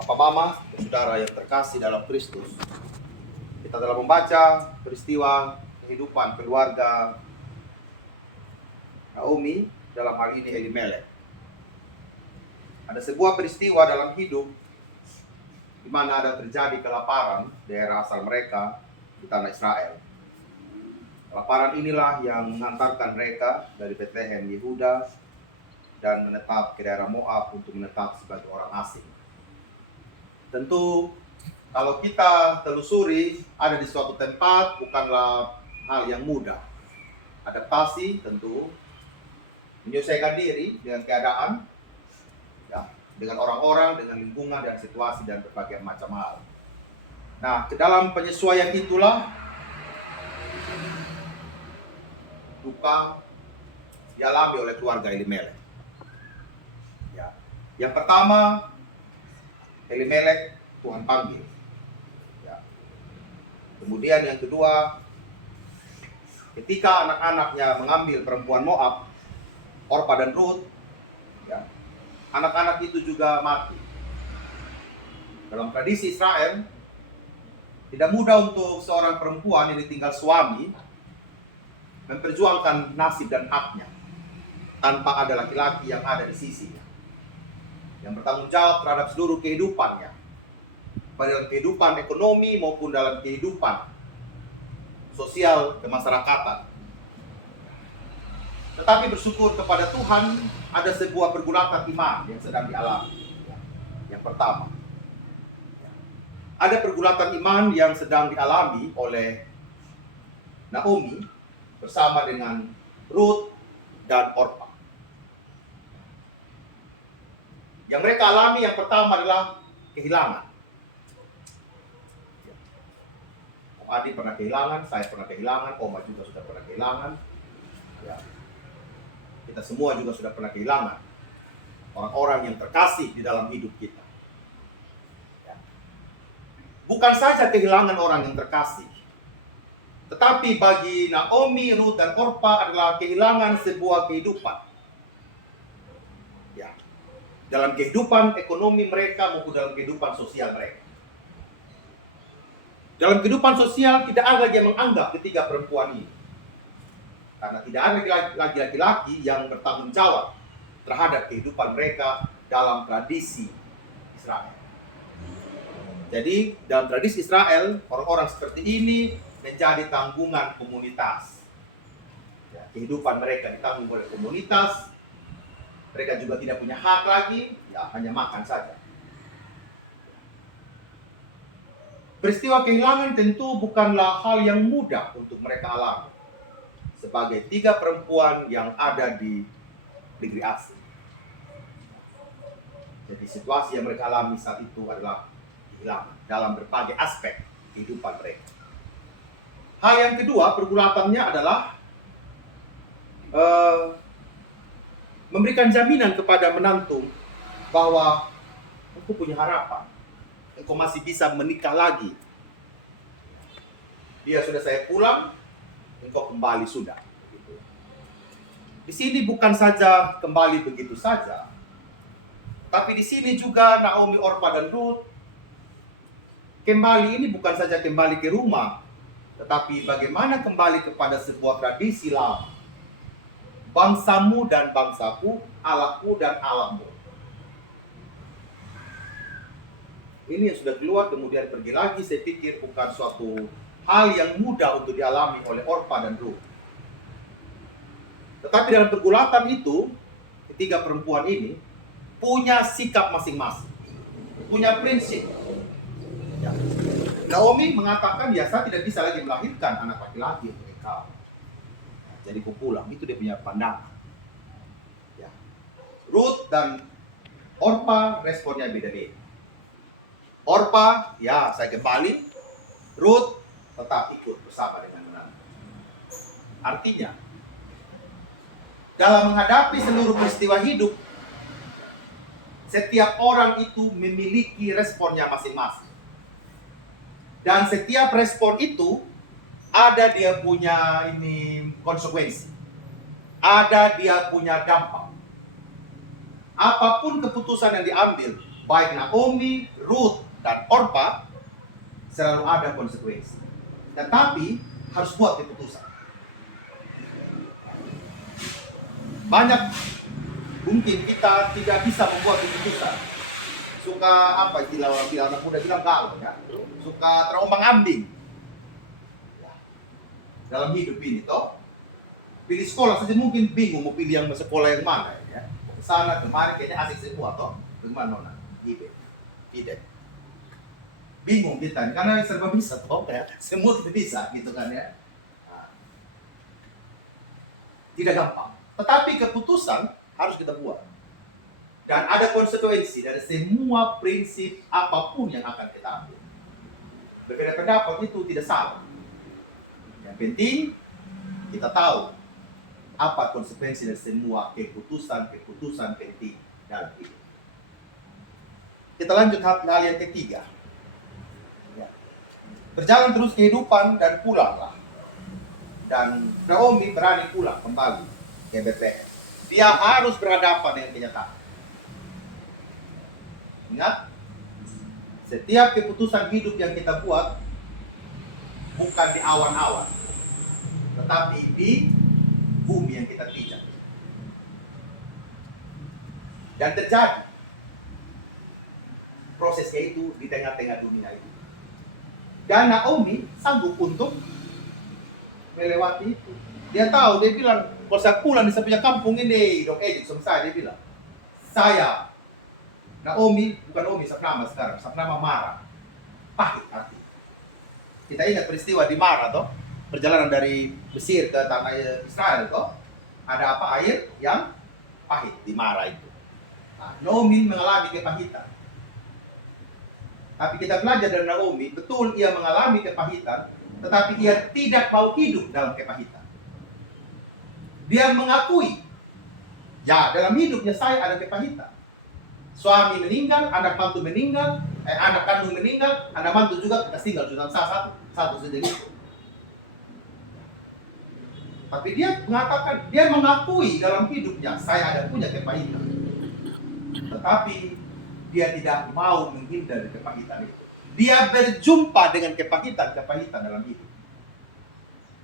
Bapak Mama, saudara yang terkasih dalam Kristus, kita telah membaca peristiwa kehidupan keluarga Naomi, dalam hal ini Elimelek. Ada sebuah peristiwa dalam hidup di mana ada terjadi kelaparan daerah asal mereka di tanah Israel. Kelaparan inilah yang mengantarkan mereka dari Bethlehem, Yehuda, dan menetap ke daerah Moab untuk menetap sebagai orang asing. Tentu kalau kita telusuri, ada di suatu tempat bukanlah hal yang mudah. Adaptasi tentu, menyesuaikan diri dengan keadaan, ya, dengan orang-orang, dengan lingkungan dan situasi dan berbagai macam hal. Nah, ke dalam penyesuaian itulah duka dialami oleh keluarga Elimelek. Ya. Yang pertama, Elimelek Tuhan panggil. Ya. Kemudian yang kedua, ketika anak-anaknya mengambil perempuan Moab, Orpa dan Ruth, ya, anak-anak itu juga mati. Dalam tradisi Israel, tidak mudah untuk seorang perempuan yang ditinggal suami memperjuangkan nasib dan haknya tanpa ada laki-laki yang ada di sisinya, yang bertanggung jawab terhadap seluruh kehidupannya, baik dalam kehidupan ekonomi maupun dalam kehidupan sosial kemasyarakatan. Tetapi bersyukur kepada Tuhan, ada sebuah pergulatan iman yang sedang dialami. Yang pertama, ada pergulatan iman yang sedang dialami oleh Naomi bersama dengan Ruth dan Orpa. Yang mereka alami yang pertama adalah kehilangan. Om Adi pernah kehilangan, saya pernah kehilangan, Oma juga sudah pernah kehilangan. Ya. Kita semua juga sudah pernah kehilangan orang-orang yang terkasih di dalam hidup kita. Ya. Bukan saja kehilangan orang yang terkasih, tetapi bagi Naomi, Ruth, dan Orpa adalah kehilangan sebuah kehidupan. Dalam kehidupan ekonomi mereka maupun dalam kehidupan sosial mereka. Dalam kehidupan sosial tidak ada lagi yang menganggap ketiga perempuan ini. Karena tidak ada lagi laki-laki yang bertanggung jawab terhadap kehidupan mereka dalam tradisi Israel. Jadi dalam tradisi Israel, orang-orang seperti ini menjadi tanggungan komunitas. Ya, kehidupan mereka ditanggung oleh komunitas. Mereka juga tidak punya hak lagi, ya hanya makan saja. Peristiwa kehilangan tentu bukanlah hal yang mudah untuk mereka alami sebagai tiga perempuan yang ada di negeri asing. Jadi situasi yang mereka alami saat itu adalah kehilangan dalam berbagai aspek kehidupan mereka. Hal yang kedua, pergulatannya adalah memberikan jaminan kepada menantu bahwa engkau punya harapan, engkau masih bisa menikah lagi. Dia sudah saya pulang, engkau kembali sudah. Di sini bukan saja kembali begitu saja, tapi di sini juga Naomi, Orpa, dan Ruth kembali ini bukan saja kembali ke rumah, tetapi bagaimana kembali kepada sebuah tradisi lama. Bangsamu dan bangsaku, Allahku dan Allahmu. Ini yang sudah keluar kemudian pergi lagi, saya pikir bukan suatu hal yang mudah untuk dialami oleh Orpa dan Ruth. Tetapi dalam pergulatan itu, ketiga perempuan ini punya sikap masing-masing, punya prinsip. Ya. Naomi mengatakan, ya saya tidak bisa lagi melahirkan anak laki-laki untuk engkau. Jadi aku pulang, itu dia punya pandangan. Ya. Ruth dan Orpa responnya beda-beda. Orpa, ya saya kembali. Ruth tetap ikut bersama dengan menantu. Artinya, dalam menghadapi seluruh peristiwa hidup, setiap orang itu memiliki responnya masing-masing. Dan setiap respon itu ada dia punya konsekuensi. Ada dia punya dampak. Apapun keputusan yang diambil baik Naomi, Ruth, dan Orpa, selalu ada konsekuensi. Tetapi harus buat keputusan. Banyak mungkin kita tidak bisa membuat keputusan. Suka apa istilah orang bilang, anak muda bilang galau ya. Suka terombang-ambing dalam hidup ini toh. Pilih sekolah saja mungkin bingung mau pilih yang sekolah yang mana ya. Ke sana kemari kayaknya asik semua toh. Kemana nona? Ide. Bingung kita karena serba bisa toh ya. Semua kita bisa gitu kan ya. Nah, tidak gampang. Tetapi keputusan harus kita buat. Dan ada konsekuensi dari semua prinsip apapun yang akan kita ambil. Berbeda pendapat itu tidak salah. Yang penting kita tahu apa konsekuensi dari semua keputusan penting dalam hidup. Kita lanjut hal yang ketiga. Ya. Berjalan terus kehidupan dan pulanglah. Dan Naomi berani pulang kembali ke Bethlehem. Dia harus berhadapan dengan kenyataan. Ingat, setiap keputusan hidup yang kita buat bukan di awan-awan, tetapi di bumi yang kita pijak. Dan terjadi proses kayak itu di tengah-tengah dunia itu. Dan Naomi sanggup untuk melewati itu. Dia tahu, dia bilang, kalau saya pulang di sepunya kampung ini, dok sama saya, dia bilang, saya Naomi, bukan Naomi, nama sekarang, nama Mara. Pahit hati. Kita ingat peristiwa di Mara toh, perjalanan dari Mesir ke tanah Israel toh, ada apa? Air yang pahit di Mara itu. Nah, Naomi mengalami kepahitan. Tapi kita belajar dari Naomi, betul ia mengalami kepahitan, tetapi ia tidak mau hidup dalam kepahitan. Dia mengakui, ya dalam hidupnya saya ada kepahitan. Suami meninggal, anak mantu meninggal, anak kandung meninggal, anak mantu juga tinggal cuma satu saja itu. Tapi dia mengatakan, dia mengakui dalam hidupnya saya ada punya kepahitan. Tetapi dia tidak mau menghindari kepahitan itu. Dia berjumpa dengan kepahitan dalam hidup.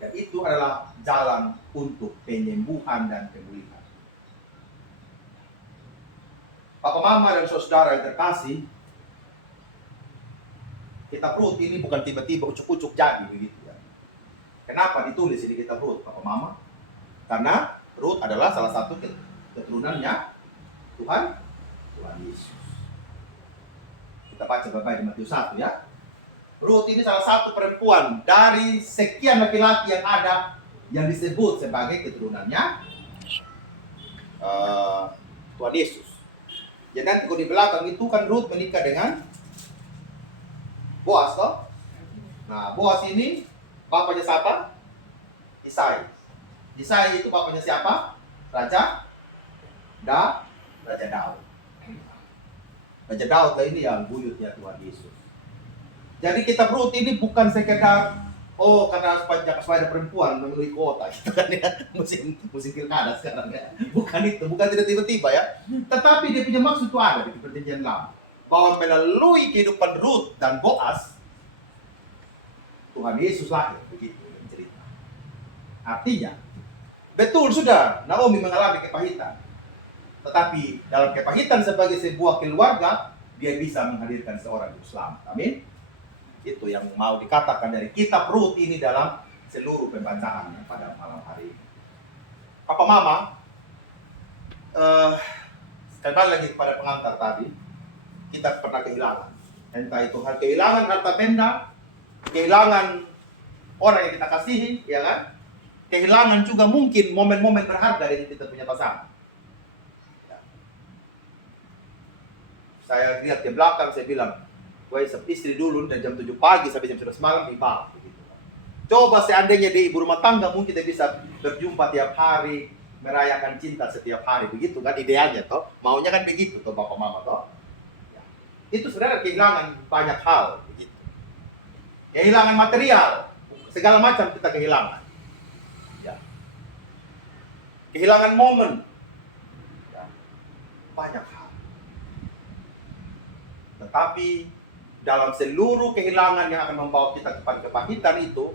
Dan itu adalah jalan untuk penyembuhan dan pemulihan. Papa, mama, dan saudara yang terkasih, kitab Rut ini bukan tiba-tiba ucuk-ucuk jadi begitu ya. Kenapa ditulis ini kitab Rut, Papa, mama? Karena Rut adalah salah satu keturunannya Tuhan Yesus. Kita baca baik-baik di Matius 1 ya. Rut ini salah satu perempuan dari sekian laki-laki yang ada yang disebut sebagai keturunannya Tuhan Yesus. Jadi nanti kalau di belakang itu kan Rut menikah dengan Boas toh. Nah, Boas ini bapaknya siapa? Isai. Isai itu bapaknya siapa? Raja Daud. Raja Daud lah ini yang buyutnya Tuhan Yesus. Jadi kitab Rut ini bukan sekedar karena supaya ada perempuan memenuhi kuota gitu kan ya, musim pilkada sekarang ya. Bukan itu, bukan tidak tiba-tiba ya. Tetapi dia punya maksud itu ada di perjanjian lama, bahwa melalui kehidupan Rut dan Boas Tuhan Yesus lahir, begitu cerita. Artinya betul sudah Naomi mengalami kepahitan, tetapi dalam kepahitan sebagai sebuah keluarga dia bisa menghadirkan seorang juru selamat. Amin. Itu yang mau dikatakan dari kitab Rut ini dalam seluruh pembacaan pada malam hari ini. Papa, mama, kembali lagi kepada pengantar tadi, kita pernah kehilangan. Entah itu kehilangan harta benda, kehilangan orang yang kita kasihi, ya kan? Kehilangan juga mungkin momen-momen berharga dengan kita punya pasangan. Ya. Saya lihat di belakang, saya bilang, istri dulu dari jam 7 pagi sampai jam 11 malam ibadah begitu. Coba seandainya di ibu rumah tangga mungkin kita bisa berjumpa tiap hari, merayakan cinta setiap hari begitu kan idealnya toh. Maunya kan begitu toh bapak mama toh. Ya. Itu sebenarnya kehilangan banyak hal begitu. Kehilangan material, segala macam kita kehilangan. Ya. Kehilangan momen. Ya. Banyak hal. Tetapi dalam seluruh kehilangan yang akan membawa kita kepada kepahitan itu,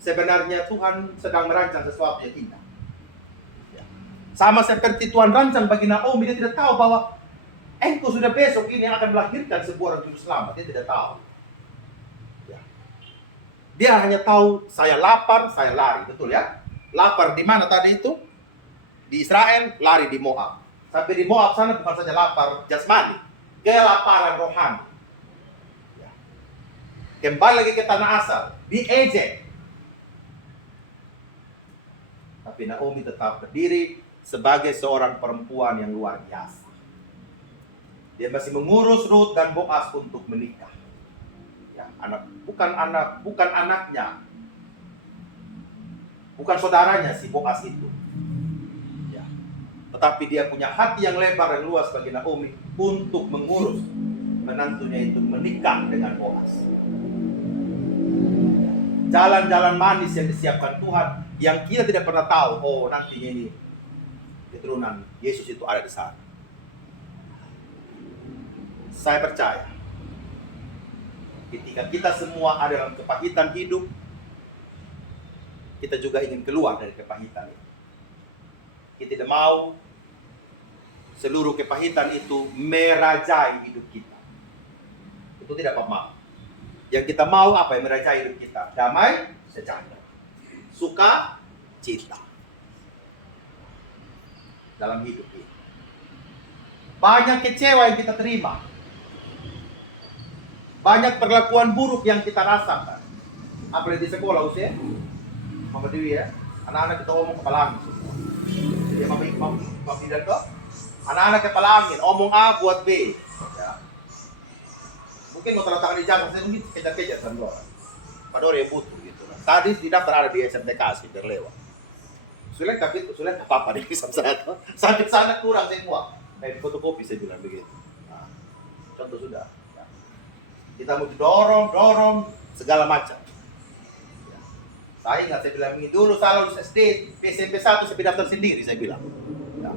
sebenarnya Tuhan sedang merancang sesuatu yang indah. Ya. Sama seperti Tuhan rancang bagi Naomi, dia tidak tahu bahwa engkau sudah besok ini akan melahirkan sebuah orang juru selamat. Dia tidak tahu. Ya. Dia hanya tahu, saya lapar, saya lari. Betul ya? Lapar di mana tadi itu? Di Israel, lari di Moab. Sampai di Moab sana bukan saja lapar jasmani, kelaparan rohani. Ya. Kembali lagi ke tanah asal, diejek. Tapi Naomi tetap berdiri sebagai seorang perempuan yang luar biasa. Dia masih mengurus Ruth dan Boaz untuk menikah. Ya, bukan anaknya, bukan saudaranya si Boaz itu. Ya. Tetapi dia punya hati yang lebar dan luas bagi Naomi untuk mengurus menantunya itu menikah dengan Boaz. Jalan-jalan manis yang disiapkan Tuhan yang kita tidak pernah tahu. Oh, nantinya ini keturunan Yesus itu ada di sana. Saya percaya ketika kita semua ada dalam kepahitan hidup, kita juga ingin keluar dari kepahitan itu. Kita tidak mau seluruh kepahitan itu merajai hidup kita. Itu tidak mau. Yang kita mau apa yang merajai hidup kita? Damai, sejahtera, suka, cita dalam hidup ini. Banyak kecewa yang kita terima, banyak perlakuan buruk yang kita rasakan. Apalagi di sekolah usia, Mama Dewi ya, anak-anak kita omong kepala angin semua. Jadi Mama bilang tuh, anak-anak kepala angin, omong A buat B. Ya. Mungkin mau tanda tangan ijazah, saya mungkin kejar-kejar sama orang. Padahal yang butuh gitu. Tadi di daftar ada di SMTK sih, berlewat. Sulit tapi itu, sulit apa-apa di satu. Sampai sana kurang semua. Di fotokopi saya bilang begitu. Nah, contoh sudah. Ya. Kita mau dorong segala macam. Ya. Saya ingat saya bilang ini dulu saya lulus SD, SMP 1 saya daftar sendiri saya bilang. Ya.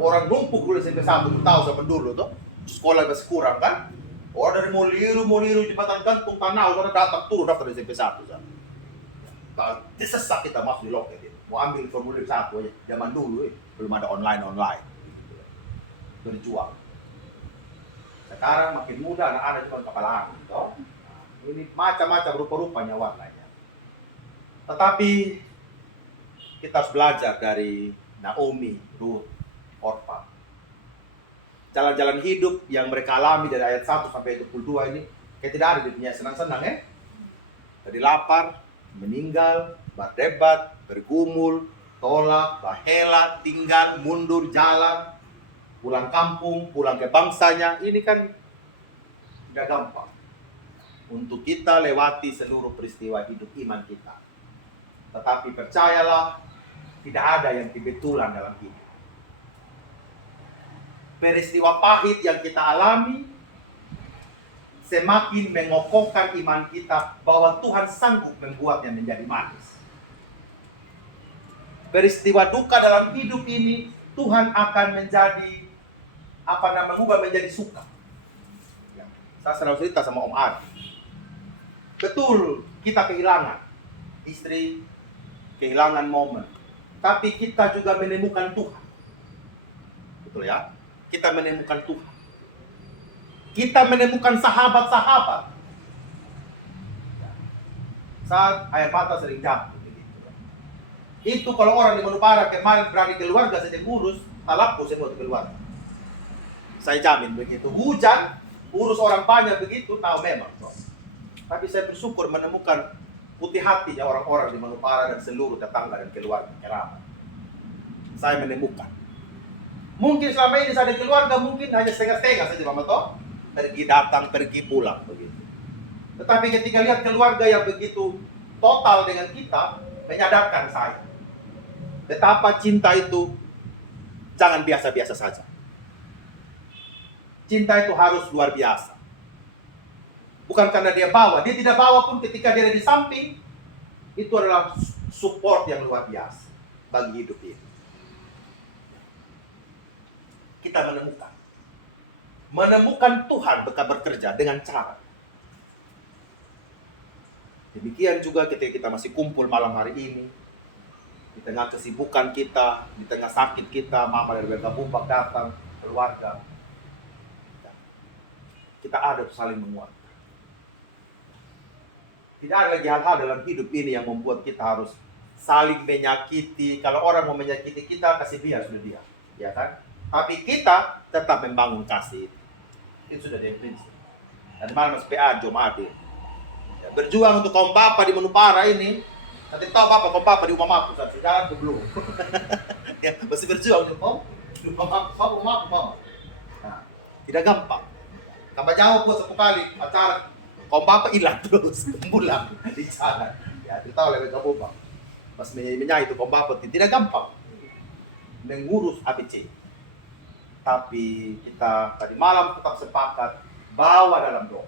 Orang numpuk dulu SMP 1, tahu sama dulu tuh. Sekolah masih kurang kan? Orang dari Moliru jembatan gantung tanah, orang datang turun daftar di SMP 1 kan. Disesak kita masuk di loket itu. Mau ambil formulir 1 aja. Zaman dulu belum ada online. Berjuang. Sekarang makin muda anak-anak cuma kepala angin. Ini macam-macam rupa-rupanya warnanya. Tetapi kita harus belajar dari Naomi, Ruth, Orpah. Jalan-jalan hidup yang mereka alami dari ayat 1 sampai 22 ini kayak tidak ada di dunia senang-senang ya. Dari lapar, meninggal, berdebat, bergumul, tolak, bahela, tinggal, mundur, jalan, pulang kampung, pulang ke bangsanya. Ini kan tidak gampang untuk kita lewati seluruh peristiwa hidup iman kita. Tetapi percayalah, tidak ada yang kebetulan dalam hidup. Peristiwa pahit yang kita alami semakin mengokohkan iman kita bahwa Tuhan sanggup membuatnya menjadi manis. Peristiwa duka dalam hidup ini Tuhan akan mengubah menjadi suka. Ya, saya selalu cerita sama Om Adi. Betul, kita kehilangan istri, kehilangan momen, tapi kita juga menemukan Tuhan. Betul ya? Kita menemukan Tuhan. Kita menemukan sahabat-sahabat. Saat air mata sering jatuh. Itu kalau orang di Manupara kemarin berani keluarga saja urus, talapku semua keluarga. Saya jamin begitu. Hujan, urus orang banyak begitu, tahu memang. Tapi saya bersyukur menemukan putih hatinya orang-orang di Manupara dan seluruh tetangga dan keluarga kerabat. Saya menemukan. Mungkin selama ini saya ada keluarga, mungkin hanya setengah-setengah saja Mama toh. Pergi datang, pergi pulang begitu. Tetapi ketika lihat keluarga yang begitu total dengan kita, menyadarkan saya betapa cinta itu jangan biasa-biasa saja. Cinta itu harus luar biasa. Bukan karena dia bawa, dia tidak bawa pun ketika dia ada di samping, itu adalah support yang luar biasa bagi hidup ini. Kita menemukan menemukan Tuhan bekerja dengan cara. Demikian juga ketika kita masih kumpul malam hari ini, di tengah kesibukan kita, di tengah sakit kita, mama dari Bubak datang, keluarga, kita ada untuk saling menguatkan. Tidak ada lagi hal-hal dalam hidup ini yang membuat kita harus saling menyakiti. Kalau orang mau menyakiti kita, kasih dia, sudah dia, ya kan? Tapi kita tetap membangun kasih. Itu sudah dia prinsip. Dan mana Mas PA Jom Adil ya, berjuang untuk kaum Bapa di Menupara ini. Nanti tahu Bapak kaum Bapa di rumah aku, saya jalan ke belum. Ya, masih berjuang untuk kaum rumah aku. Nah, tidak gampang. Tambah jauh pun satu kali acara kaum Bapa hilang terus, pulang di sana. Ya, kita tahu lebih kaum Bapa. Pas menyanyi itu kaum Bapa tidak gampang mengurus ABC. Tapi kita tadi malam tetap sepakat bawa dalam doa.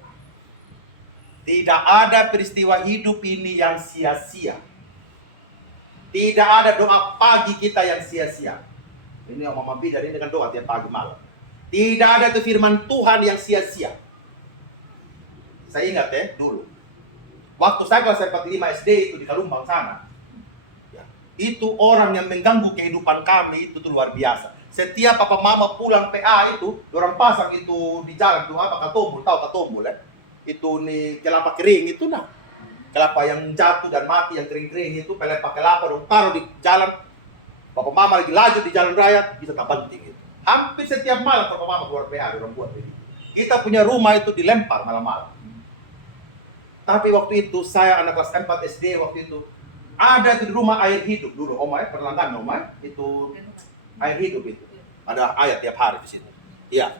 Tidak ada peristiwa hidup ini yang sia-sia. Tidak ada doa pagi kita yang sia-sia. Ini Mama Bidar ini dengan doa tiap pagi malam. Tidak ada itu firman Tuhan yang sia-sia. Saya ingat dulu. Waktu saya kelas 45 SD itu di Kalumbang sana. Ya, itu orang yang mengganggu kehidupan kami itu tuh luar biasa. Setiap papa mama pulang PA itu, orang pasang itu di jalan tuh apa katombol, tahu katombol itu nih kelapa kering itu nah. Kelapa yang jatuh dan mati yang kering-kering itu pakai kelapa dong taruh di jalan. Papa mama lagi laju di jalan raya bisa tak penting itu. Hampir setiap malam papa mama keluar PA orang buat ini. Kita punya rumah itu dilempar malam-malam. Tapi waktu itu saya anak kelas 4 SD waktu itu ada di rumah air hidup dulu Oma perlanggan Oma itu air hidup itu. Ada ayat tiap hari di situ. Iya.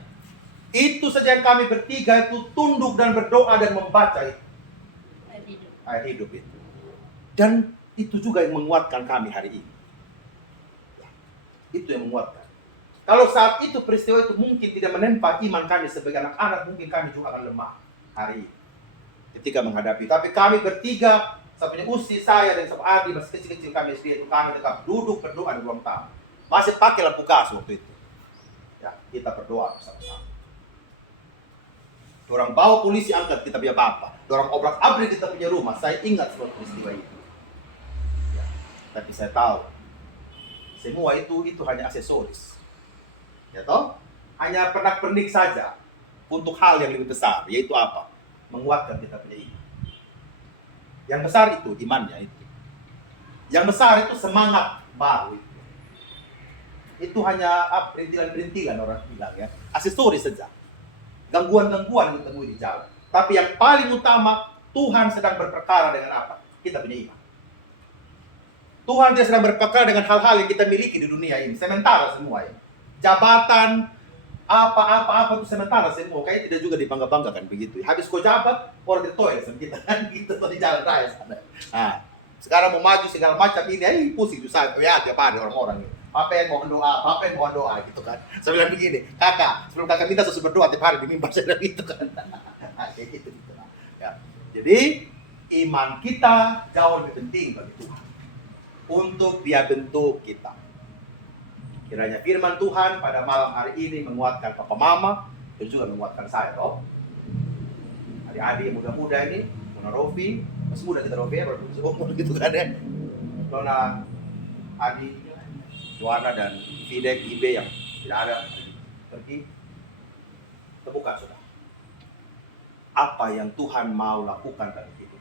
Itu saja yang kami bertiga itu tunduk dan berdoa dan membaca itu. Air hidup itu. Dan itu juga yang menguatkan kami hari ini. Itu yang menguatkan. Kalau saat itu peristiwa itu mungkin tidak menempa iman kami sebagai anak-anak, mungkin kami juga akan lemah hari ini. Ketika menghadapi. Tapi kami bertiga, sampai usi saya dan sampai Adi masih kecil-kecil kami SD itu kami tetap duduk berdoa di ruang tamu. Masih pakai lampu gas waktu itu. Ya, kita berdoa bersama-sama. Orang bawa polisi angkat kita punya bapak. Orang obrak-abrik kita punya rumah. Saya ingat semua peristiwa itu. Ya, tapi saya tahu semua itu hanya aksesoris. Ya toh? Hanya pernak-pernik saja untuk hal yang lebih besar, yaitu apa? Menguatkan kita punya iman. Yang besar itu imannya itu. Yang besar itu semangat baru itu. Itu hanya perintilan-perintilan orang bilang ya, aksesoris saja. Gangguan-gangguan yang ditemui di jalan. Tapi yang paling utama, Tuhan sedang berperkara dengan apa? Kita punya iman. Tuhan tidak sedang berperkara dengan hal-hal yang kita miliki di dunia ini. Sementara semua ya. Jabatan, apa-apa itu sementara semua. Kayak tidak juga dibangga-banggakan begitu. Habis kau jabat, orang di toilet sama kita kan gitu di jalan raya sana. Nah, sekarang mau maju segala macam ini, pusing susah. Ya tiap hari orang-orang ini. Papa yang mohon doa gitu kan. Saya bilang begini, kakak, sebelum kakak minta sesuatu berdoa tiap hari di mimbar saya bilang gitu kan. Kayak gitu. Ya. Jadi iman kita jauh lebih penting bagi Tuhan. Untuk dia bentuk kita. Kiranya firman Tuhan pada malam hari ini menguatkan papa mama dan juga menguatkan saya toh. Adik-adik muda-muda ini, Nona Rofi, masih muda kita Rofi ya, baru umur gitu kan ya. Nona Adi, Joanna dan Fidek, Ibe yang tidak ada pergi, temukan sudah apa yang Tuhan mau lakukan dalam hidup.